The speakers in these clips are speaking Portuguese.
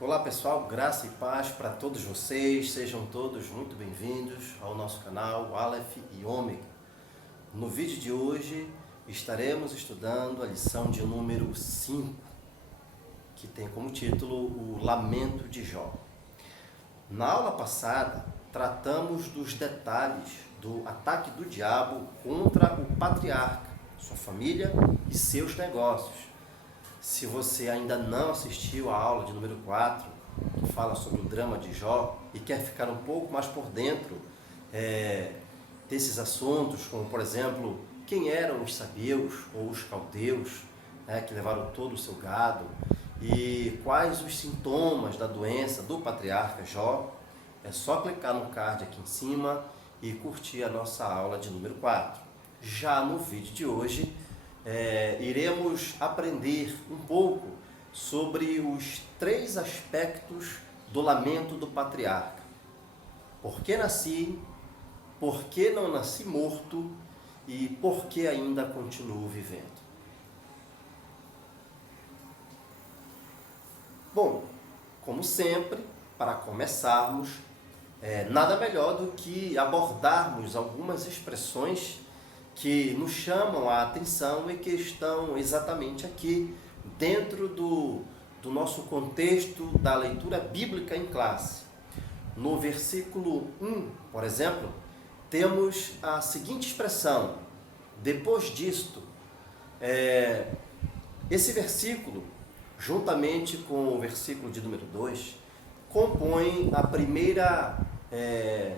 Olá pessoal, graça e paz para todos vocês, sejam todos muito bem-vindos ao nosso canal Aleph e Ômega. No vídeo de hoje estaremos estudando a lição de número 5, que tem como título o Lamento de Jó. Na aula passada tratamos dos detalhes do ataque do diabo contra o patriarca, sua família e seus negócios. Se você ainda não assistiu à aula de número 4, que fala sobre o drama de Jó, e quer ficar um pouco mais por dentro desses assuntos, como por exemplo, quem eram os sabeus ou os caldeus, que levaram todo o seu gado, e quais os sintomas da doença do patriarca Jó, é só clicar no card aqui em cima e curtir a nossa aula de número 4. Já no vídeo de hoje, iremos aprender um pouco sobre os 3 aspectos do lamento do patriarca. Por que nasci, por que não nasci morto e por que ainda continuo vivendo. Bom, como sempre, para começarmos, nada melhor do que abordarmos algumas expressões que nos chamam a atenção e que estão exatamente aqui dentro do nosso contexto da leitura bíblica em classe. No versículo 1, por exemplo, temos a seguinte expressão: depois disto. Esse versículo, juntamente com o versículo de número 2, compõe a primeira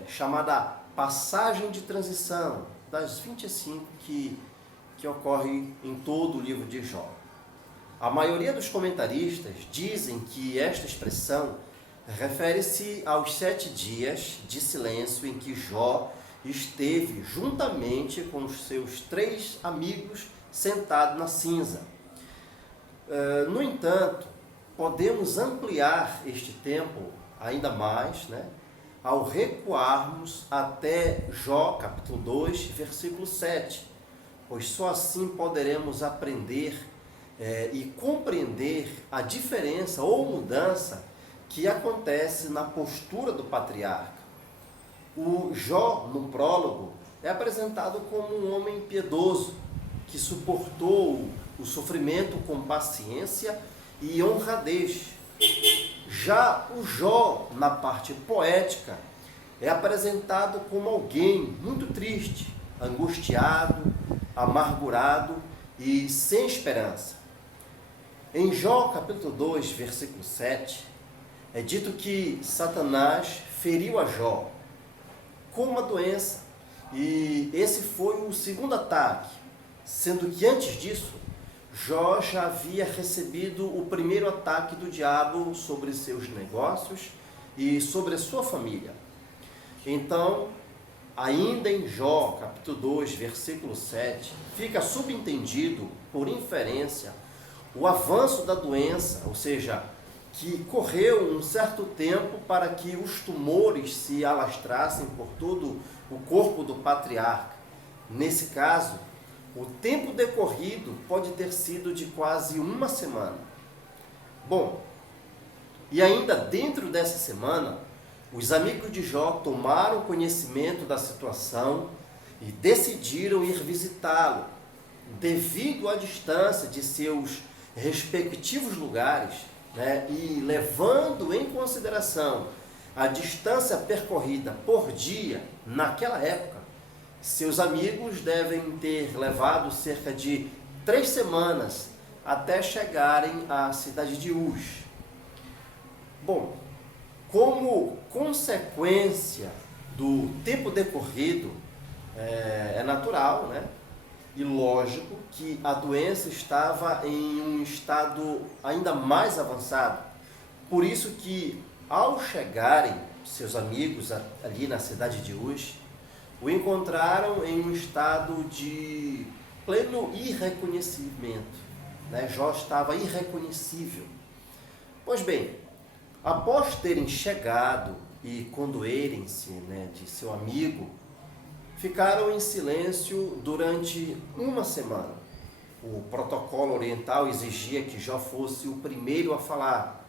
chamada passagem de transição das 25 que ocorre em todo o livro de Jó. A maioria dos comentaristas dizem que esta expressão refere-se aos 7 dias de silêncio em que Jó esteve juntamente com os seus 3 amigos sentado na cinza. No entanto, podemos ampliar este tempo ainda mais, ao recuarmos até Jó, capítulo 2, versículo 7, pois só assim poderemos aprender e compreender a diferença ou mudança que acontece na postura do patriarca. O Jó, no prólogo, é apresentado como um homem piedoso, que suportou o sofrimento com paciência e honradez. Já o Jó, na parte poética, é apresentado como alguém muito triste, angustiado, amargurado e sem esperança. Em Jó, capítulo 2, versículo 7, é dito que Satanás feriu a Jó com uma doença, e esse foi o segundo ataque, sendo que antes disso, Jó já havia recebido o primeiro ataque do diabo sobre seus negócios e sobre a sua família. Então, ainda em Jó, capítulo 2, versículo 7, fica subentendido, por inferência, o avanço da doença, ou seja, que correu um certo tempo para que os tumores se alastrassem por todo o corpo do patriarca. Nesse caso, o tempo decorrido pode ter sido de quase uma semana. Bom, e ainda dentro dessa semana, os amigos de Jó tomaram conhecimento da situação e decidiram ir visitá-lo. Devido à distância de seus respectivos lugares, e levando em consideração a distância percorrida por dia naquela época, seus amigos devem ter levado cerca de 3 semanas até chegarem à cidade de Uz. Bom, como consequência do tempo decorrido, é natural, e lógico que a doença estava em um estado ainda mais avançado. Por isso que, ao chegarem seus amigos ali na cidade de Uz, o encontraram em um estado de pleno irreconhecimento. Jó estava irreconhecível. Pois bem, após terem chegado e condoerem-se de seu amigo, ficaram em silêncio durante uma semana. O protocolo oriental exigia que Jó fosse o primeiro a falar.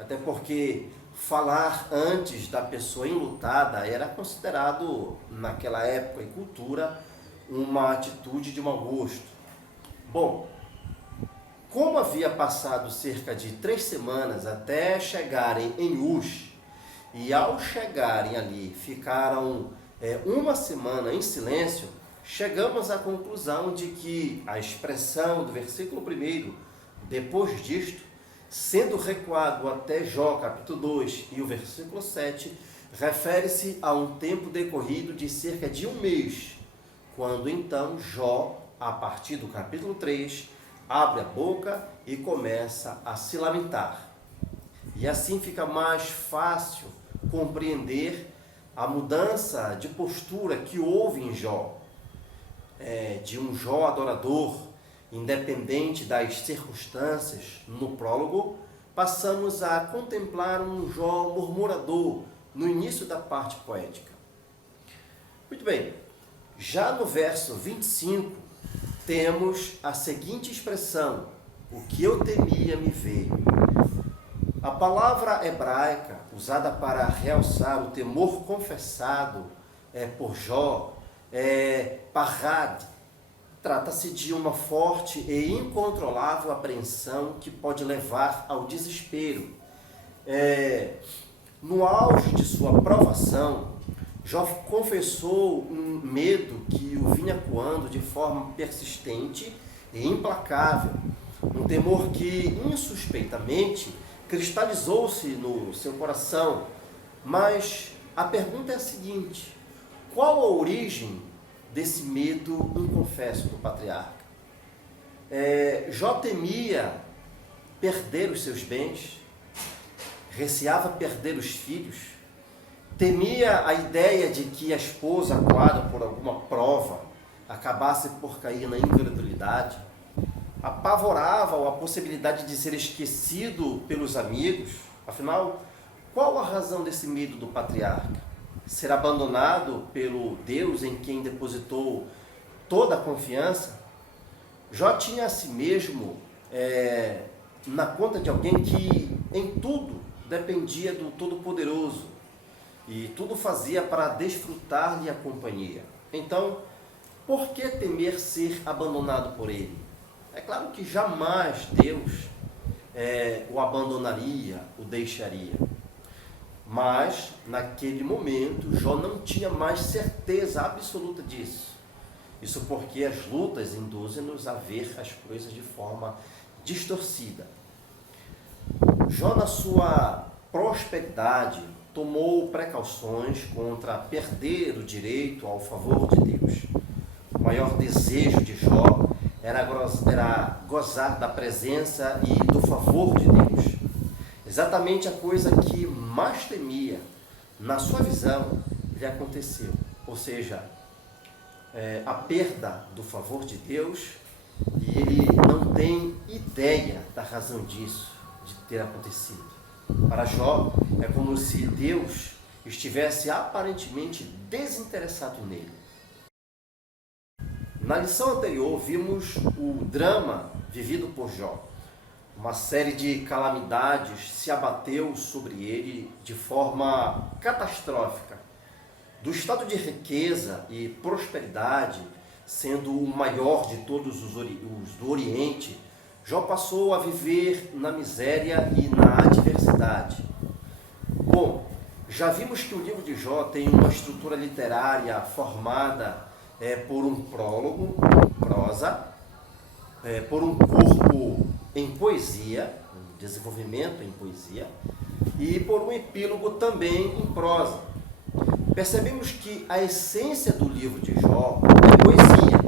até porque falar antes da pessoa enlutada era considerado, naquela época e cultura, uma atitude de mau gosto. Bom, como havia passado cerca de 3 semanas até chegarem em Uz, e ao chegarem ali ficaram uma semana em silêncio, chegamos à conclusão de que a expressão do versículo 1, depois disto, sendo recuado até Jó, capítulo 2, e o versículo 7, refere-se a um tempo decorrido de cerca de 1 mês, quando então Jó, a partir do capítulo 3, abre a boca e começa a se lamentar. E assim fica mais fácil compreender a mudança de postura que houve em Jó. De um Jó adorador, independente das circunstâncias, no prólogo, passamos a contemplar um Jó murmurador no início da parte poética. Muito bem, já no verso 25, temos a seguinte expressão: o que eu temia me veio. A palavra hebraica usada para realçar o temor confessado por Jó é parad. Trata-se de uma forte e incontrolável apreensão que pode levar ao desespero. No auge de sua provação, Jó confessou um medo que o vinha coando de forma persistente e implacável, um temor que insuspeitamente cristalizou-se no seu coração. Mas a pergunta é a seguinte: qual a origem desse medo inconfesso do patriarca? Jó temia perder os seus bens, receava perder os filhos, temia a ideia de que a esposa, acuada por alguma prova, acabasse por cair na incredulidade, apavorava-o a possibilidade de ser esquecido pelos amigos. Afinal, qual a razão desse medo do patriarca? Ser abandonado pelo Deus em quem depositou toda a confiança? Jó tinha a si mesmo na conta de alguém que em tudo dependia do Todo-Poderoso e tudo fazia para desfrutar-lhe a companhia. Então, por que temer ser abandonado por ele? É claro que jamais Deus o abandonaria, o deixaria. Mas, naquele momento, Jó não tinha mais certeza absoluta disso. Isso porque as lutas induzem-nos a ver as coisas de forma distorcida. Jó, na sua prosperidade, tomou precauções contra perder o direito ao favor de Deus. O maior desejo de Jó era gozar da presença e do favor de Deus. Exatamente a coisa que mais temia, na sua visão, lhe aconteceu. Ou seja, a perda do favor de Deus, e ele não tem ideia da razão disso, de ter acontecido. Para Jó, é como se Deus estivesse aparentemente desinteressado nele. Na lição anterior, vimos o drama vivido por Jó. Uma série de calamidades se abateu sobre ele de forma catastrófica. Do estado de riqueza e prosperidade, sendo o maior de todos os do Oriente, Jó passou a viver na miséria e na adversidade. Bom, já vimos que o livro de Jó tem uma estrutura literária formada por um prólogo, prosa, por um corpo em poesia, um desenvolvimento em poesia, e por um epílogo também em prosa. Percebemos que a essência do livro de Jó é poesia.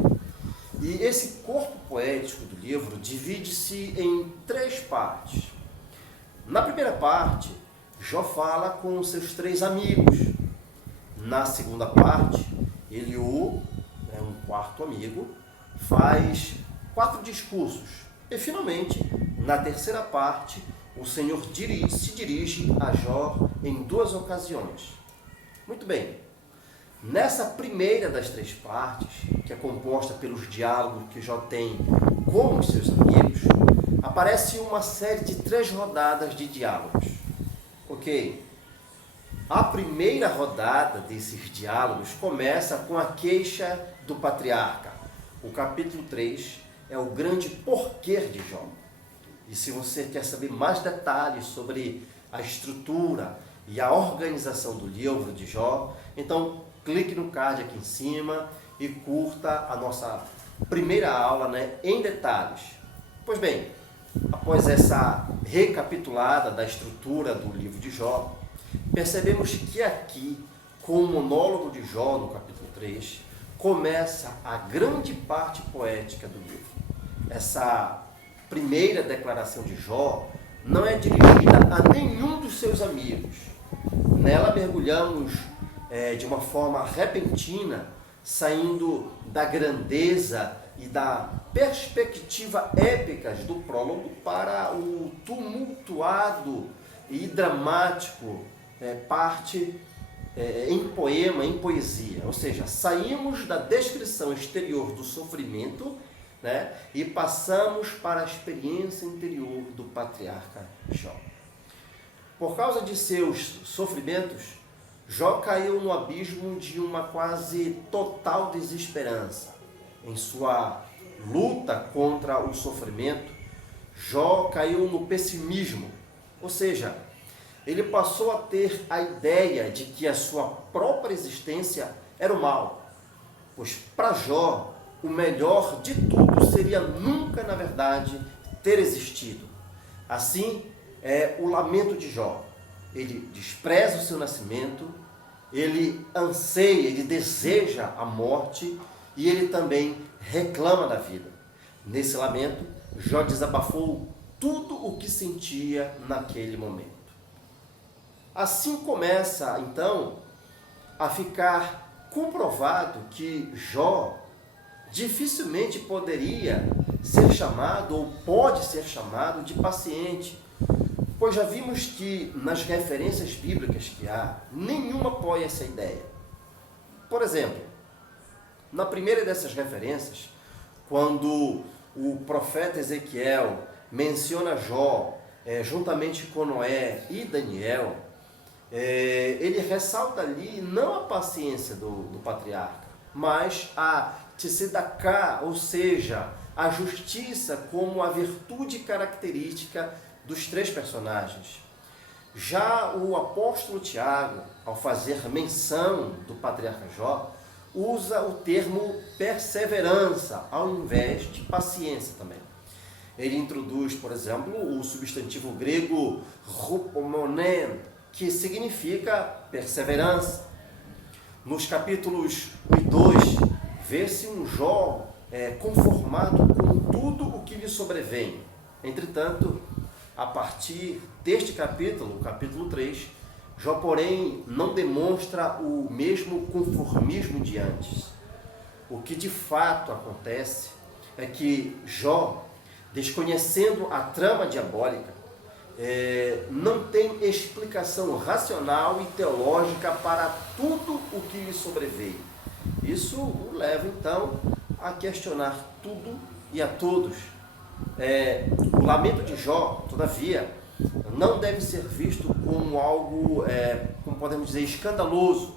E esse corpo poético do livro divide-se em 3 partes. Na primeira parte, Jó fala com seus 3 amigos. Na segunda parte, Eliú, um quarto amigo, faz 4 discursos. E, finalmente, na terceira parte, o Senhor se dirige a Jó em 2 ocasiões. Muito bem, nessa primeira das 3 partes, que é composta pelos diálogos que Jó tem com os seus amigos, aparece uma série de 3 rodadas de diálogos. Ok. A primeira rodada desses diálogos começa com a queixa do patriarca. O capítulo 3 é o grande porquê de Jó. E se você quer saber mais detalhes sobre a estrutura e a organização do livro de Jó, então clique no card aqui em cima e curta a nossa primeira aula, em detalhes. Pois bem, após essa recapitulada da estrutura do livro de Jó, percebemos que aqui, com o monólogo de Jó no capítulo 3, começa a grande parte poética do livro. Essa primeira declaração de Jó não é dirigida a nenhum dos seus amigos. Nela mergulhamos de uma forma repentina, saindo da grandeza e da perspectiva épicas do prólogo para o tumultuado e dramático parte em poema, em poesia. Ou seja, saímos da descrição exterior do sofrimento, e passamos para a experiência interior do patriarca Jó. Por causa de seus sofrimentos, Jó caiu no abismo de uma quase total desesperança. Em sua luta contra o sofrimento, Jó caiu no pessimismo, ou seja, ele passou a ter a ideia de que a sua própria existência era o mal, pois para Jó, o melhor de tudo seria nunca, na verdade, ter existido. Assim é o lamento de Jó. Ele despreza o seu nascimento, ele anseia, ele deseja a morte e ele também reclama da vida. Nesse lamento, Jó desabafou tudo o que sentia naquele momento. Assim começa, então, a ficar comprovado que Jó dificilmente poderia ser chamado ou pode ser chamado de paciente, pois já vimos que nas referências bíblicas que há, nenhuma apoia essa ideia. Por exemplo, na primeira dessas referências, quando o profeta Ezequiel menciona Jó, juntamente com Noé e Daniel, ele ressalta ali não a paciência do patriarca, mas a tzedakah, ou seja, a justiça como a virtude característica dos três personagens. Já o apóstolo Tiago, ao fazer menção do patriarca Jó, usa o termo perseverança ao invés de paciência também. Ele introduz, por exemplo, o substantivo grego rupomonen, que significa perseverança. Nos capítulos 1 e 2, vê-se um Jó conformado com tudo o que lhe sobrevém. Entretanto, a partir deste capítulo, o capítulo 3, Jó, porém, não demonstra o mesmo conformismo de antes. O que de fato acontece é que Jó, desconhecendo a trama diabólica, não tem explicação racional e teológica para tudo o que lhe sobreveio. Isso o leva, então, a questionar tudo e a todos. O lamento de Jó, todavia, não deve ser visto como algo, como podemos dizer, escandaloso.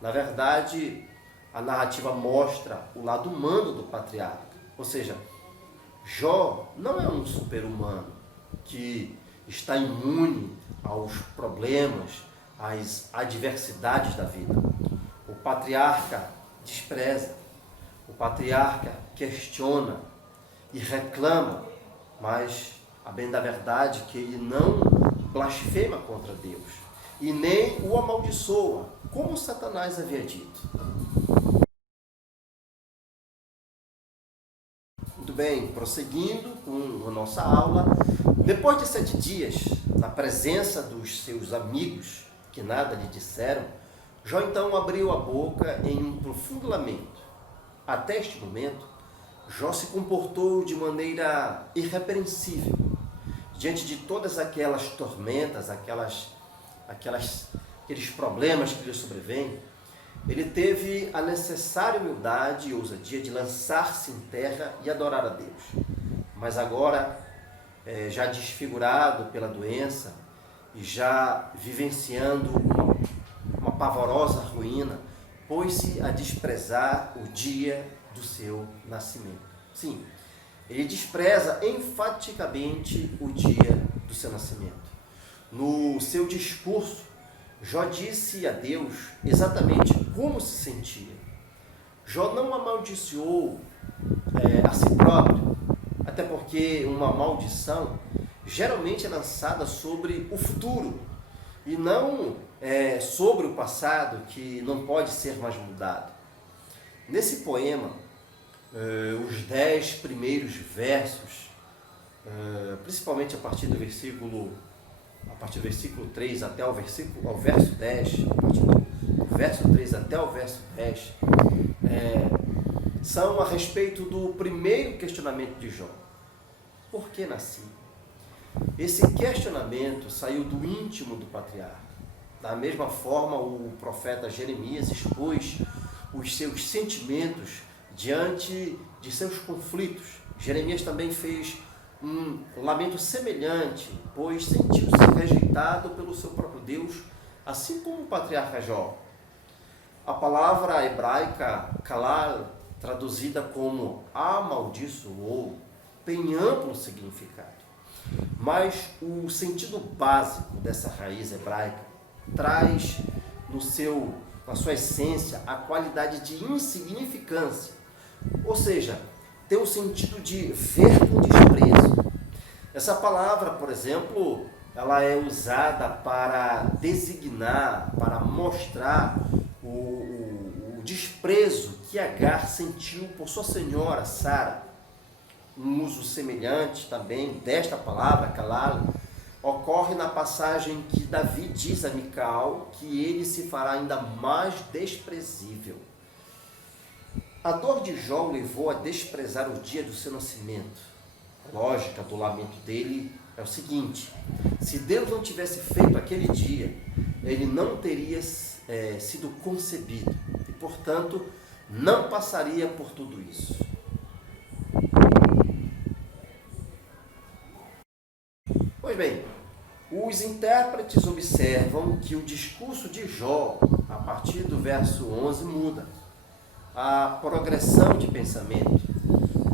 Na verdade, a narrativa mostra o lado humano do patriarca. Ou seja, Jó não é um super-humano que está imune aos problemas, às adversidades da vida. O patriarca despreza, o patriarca questiona e reclama, mas a bem da verdade que ele não blasfema contra Deus e nem o amaldiçoa, como Satanás havia dito. Muito bem, prosseguindo com a nossa aula, depois de 7 dias, na presença dos seus amigos, que nada lhe disseram, Jó então abriu a boca em um profundo lamento. Até este momento, Jó se comportou de maneira irrepreensível. Diante de todas aquelas tormentas, aqueles problemas que lhe sobrevêm, ele teve a necessária humildade e ousadia de lançar-se em terra e adorar a Deus. Mas agora, já desfigurado pela doença e já vivenciando uma pavorosa ruína, pôs-se a desprezar o dia do seu nascimento. Sim, ele despreza enfaticamente o dia do seu nascimento. No seu discurso, Jó disse a Deus exatamente como se sentia. Jó não amaldiçoou a si próprio, até porque uma maldição geralmente é lançada sobre o futuro e não sobre o passado, que não pode ser mais mudado. Nesse poema, os 10 primeiros versos, principalmente a partir do versículo 3 até ao verso 10, a partir do verso 3 até o verso 10, são a respeito do primeiro questionamento de Jó. Por que nasci? Esse questionamento saiu do íntimo do patriarca. Da mesma forma, o profeta Jeremias expôs os seus sentimentos diante de seus conflitos. Jeremias também fez um lamento semelhante, pois sentiu-se rejeitado pelo seu próprio Deus, assim como o patriarca Jó. A palavra hebraica kalal, traduzida como amaldiçoou, tem amplo significado. Mas o sentido básico dessa raiz hebraica traz na sua essência a qualidade de insignificância, ou seja, tem o sentido de ver com desprezo. Essa palavra, por exemplo, ela é usada para designar, para mostrar o desprezo que Agar sentiu por sua senhora Sara. Um uso semelhante também desta palavra, kalal, ocorre na passagem que Davi diz a Micael que ele se fará ainda mais desprezível. A dor de Jó o levou a desprezar o dia do seu nascimento. A lógica do lamento dele é o seguinte: se Deus não tivesse feito aquele dia, ele não teria sido concebido e, portanto, não passaria por tudo isso. Pois bem, os intérpretes observam que o discurso de Jó, a partir do verso 11, muda. A progressão de pensamento,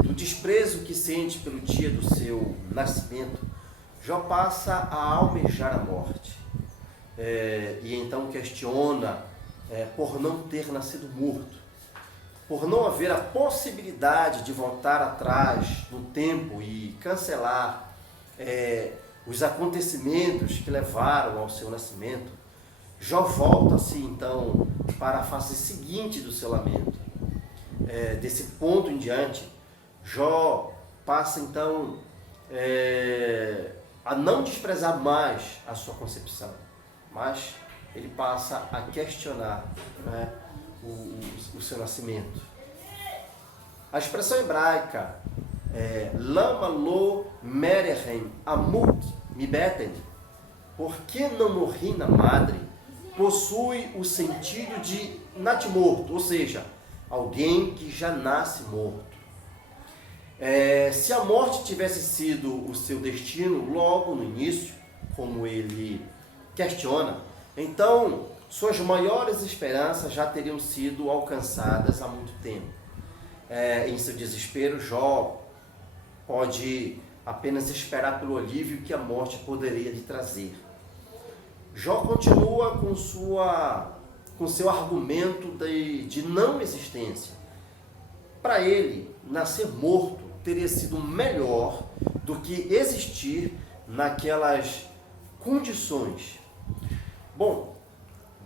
do desprezo que sente pelo dia do seu nascimento, Jó passa a almejar a morte. E então questiona por não ter nascido morto, por não haver a possibilidade de voltar atrás no tempo e cancelar os acontecimentos que levaram ao seu nascimento. Jó volta-se então para a fase seguinte do seu lamento. Desse ponto em diante, Jó passa então a não desprezar mais a sua concepção, mas ele passa a questionar o seu nascimento. A expressão hebraica Lama lo merechem amut mibeten, por que não morri na madre, possui o sentido de natimorto, ou seja, alguém que já nasce morto. Se a morte tivesse sido o seu destino logo no início, como ele questiona, então suas maiores esperanças já teriam sido alcançadas há muito tempo. Em seu desespero, Jó pode apenas esperar pelo alívio que a morte poderia lhe trazer. Jó continua com seu argumento de não existência. Para ele, nascer morto teria sido melhor do que existir naquelas condições. Bom,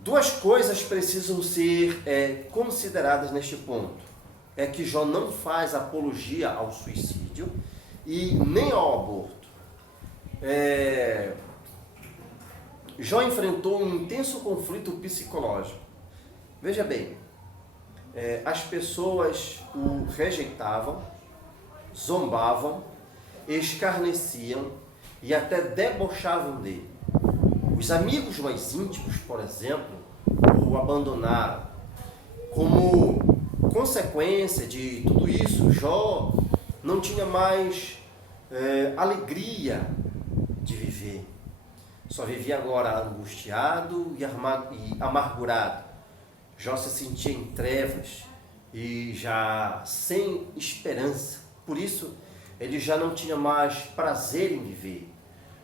duas coisas precisam ser consideradas neste ponto. É que Jó não faz apologia ao suicídio e nem ao aborto. Jó enfrentou um intenso conflito psicológico. Veja bem, as pessoas o rejeitavam, zombavam, escarneciam e até debochavam dele. Os amigos mais íntimos, por exemplo, o abandonaram. Como consequência de tudo isso, Jó não tinha mais alegria de viver. só vivia agora angustiado e amargurado. Jó se sentia em trevas e já sem esperança. Por isso, ele já não tinha mais prazer em viver.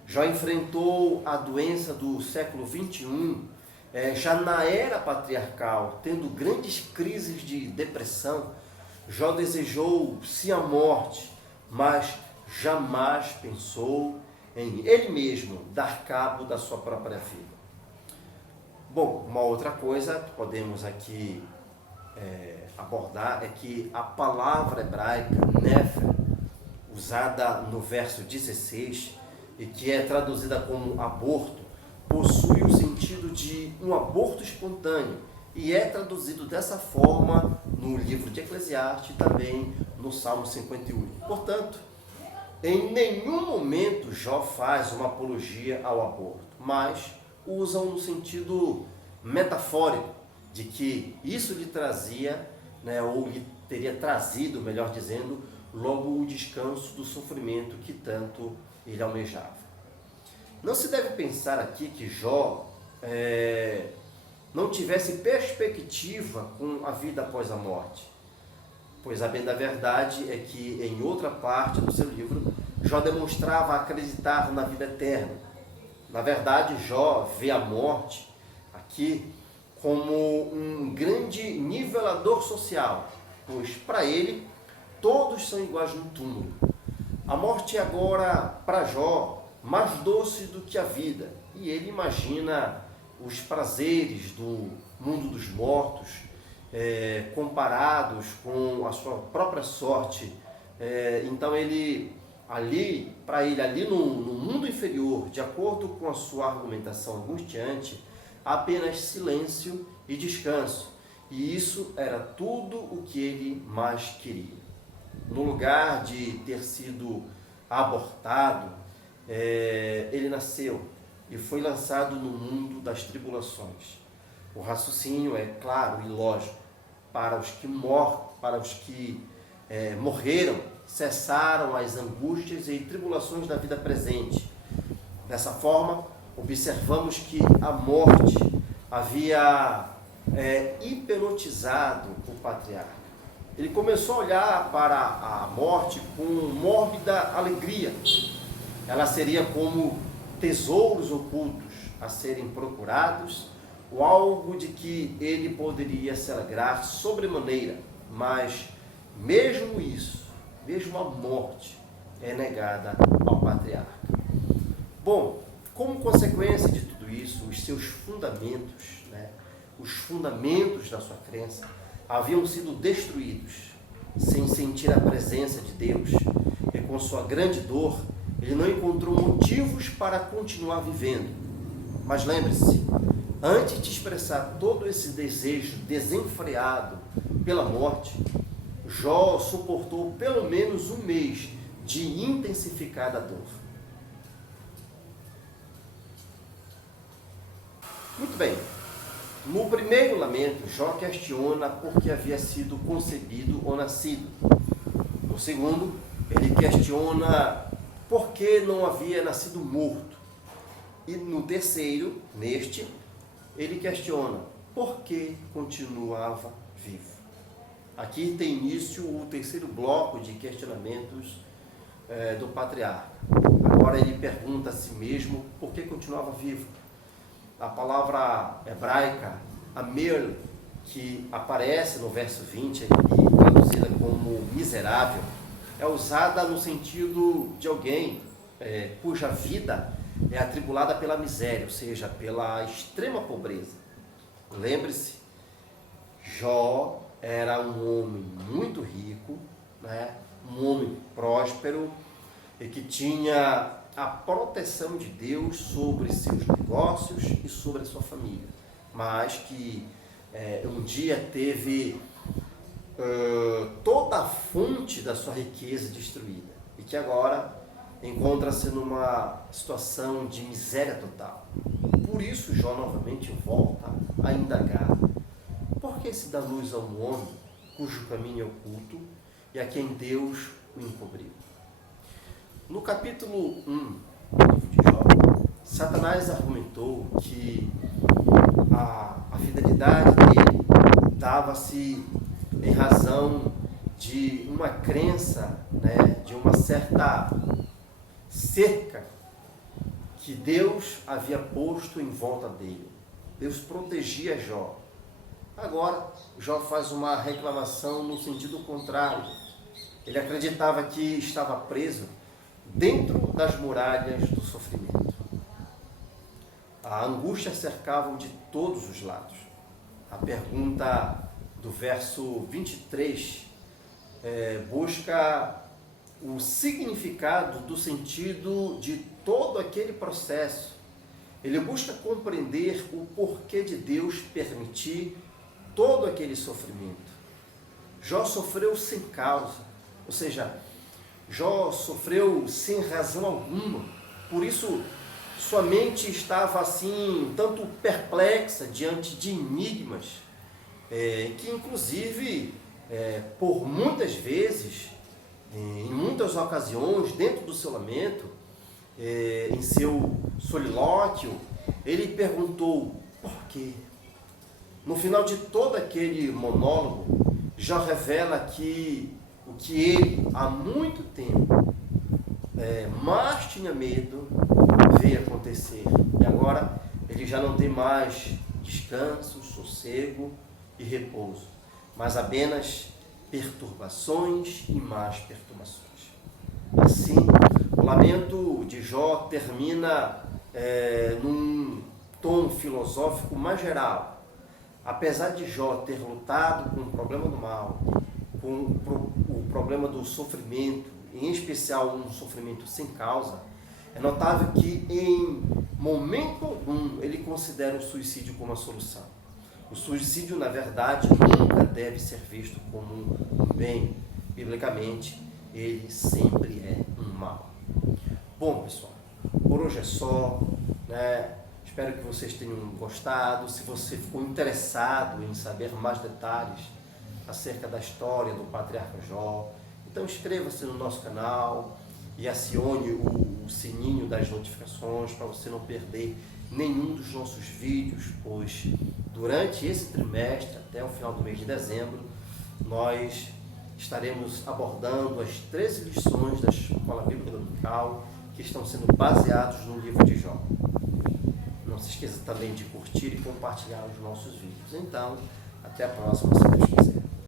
Jó enfrentou a doença do século XXI, já na era patriarcal, tendo grandes crises de depressão. Jó desejou-se a morte, mas jamais pensou em ele mesmo dar cabo da sua própria vida. Bom, uma outra coisa que podemos aqui abordar é que a palavra hebraica nefer, usada no verso 16, e que é traduzida como aborto, possui o sentido de um aborto espontâneo e é traduzido dessa forma no livro de Eclesiastes e também no Salmo 58. Portanto, em nenhum momento Jó faz uma apologia ao aborto, mas usam no sentido metafórico de que isso lhe trazia, ou lhe teria trazido, melhor dizendo, logo o descanso do sofrimento que tanto ele almejava. Não se deve pensar aqui que Jó não tivesse perspectiva com a vida após a morte, pois a bem da verdade é que em outra parte do seu livro, Jó demonstrava acreditar na vida eterna. Na verdade, Jó vê a morte aqui como um grande nivelador social, pois para ele todos são iguais no túmulo. A morte é agora, para Jó, mais doce do que a vida, e ele imagina os prazeres do mundo dos mortos comparados com a sua própria sorte. Então ele ali no mundo inferior, de acordo com a sua argumentação angustiante, apenas silêncio e descanso. E isso era tudo o que ele mais queria. No lugar de ter sido abortado, ele nasceu e foi lançado no mundo das tribulações. O raciocínio é claro e lógico. Para os que morreram, cessaram as angústias e tribulações da vida presente. Dessa forma, observamos que a morte havia hipnotizado o patriarca. Ele começou a olhar para a morte com mórbida alegria. Ela seria como tesouros ocultos a serem procurados, ou algo de que ele poderia se alegrar sobremaneira. Mas mesmo isso, mesmo a morte, é negada ao patriarca. Bom, como consequência de tudo isso, os seus fundamentos, os fundamentos da sua crença, haviam sido destruídos. Sem sentir a presença de Deus, e com sua grande dor, ele não encontrou motivos para continuar vivendo. Mas lembre-se, antes de expressar todo esse desejo desenfreado pela morte, Jó suportou pelo menos um mês de intensificada dor. Muito bem. No primeiro lamento, Jó questiona por que havia sido concebido ou nascido. No segundo, ele questiona por que não havia nascido morto. E no terceiro, neste, ele questiona por que continuava vivo. Aqui tem início o terceiro bloco de questionamentos do patriarca. Agora ele pergunta a si mesmo por que continuava vivo. A palavra hebraica, amel, que aparece no verso 20 aqui, traduzida como miserável, é usada no sentido de alguém cuja vida é atribulada pela miséria, ou seja, pela extrema pobreza. Lembre-se, Jó era um homem muito rico, um homem próspero e que tinha a proteção de Deus sobre seus negócios e sobre a sua família, mas que um dia teve toda a fonte da sua riqueza destruída e que agora encontra-se numa situação de miséria total. Por isso Jó novamente volta a indagar: por que se dá luz a um homem cujo caminho é oculto e a quem Deus o encobriu? No capítulo 1 do livro de Jó, Satanás Satanás argumentou que a fidelidade dele dava-se em razão de uma crença, né, de uma certa cerca que Deus havia posto em volta dele. Deus protegia Jó. Agora, Jó faz uma reclamação no sentido contrário. Ele acreditava que estava preso dentro das muralhas do sofrimento. A angústia cercava-o de todos os lados. A pergunta do verso 23 busca o significado do sentido de todo aquele processo. Ele busca compreender o porquê de Deus permitir todo aquele sofrimento. Jó sofreu sem causa, ou seja, Jó sofreu sem razão alguma. Por isso, sua mente estava assim, um tanto perplexa diante de enigmas, que inclusive, por muitas vezes, em muitas ocasiões, dentro do seu lamento, em seu solilóquio, ele perguntou por quê? No final de todo aquele monólogo, Jó revela que o que ele, há muito tempo, mais tinha medo, veio acontecer. E agora ele já não tem mais descanso, sossego e repouso, mas apenas perturbações e mais perturbações. Assim, o lamento de Jó termina num tom filosófico mais geral. Apesar de Jó ter lutado com o problema do mal, com o problema do sofrimento, em especial um sofrimento sem causa, é notável que em momento algum ele considera o suicídio como a solução. O suicídio, na verdade, nunca deve ser visto como um bem. Biblicamente, ele sempre é um mal. Bom, pessoal, por hoje é só, né? Espero que vocês tenham gostado. Se você ficou interessado em saber mais detalhes acerca da história do patriarca Jó, então inscreva-se no nosso canal e acione o sininho das notificações para você não perder nenhum dos nossos vídeos, pois durante esse trimestre, até o final do mês de dezembro, nós estaremos abordando as 13 lições da Escola Bíblica Dominical que estão sendo baseados no livro de Jó. Não se esqueça também de curtir e compartilhar os nossos vídeos. Então, até a próxima, se Deus quiser.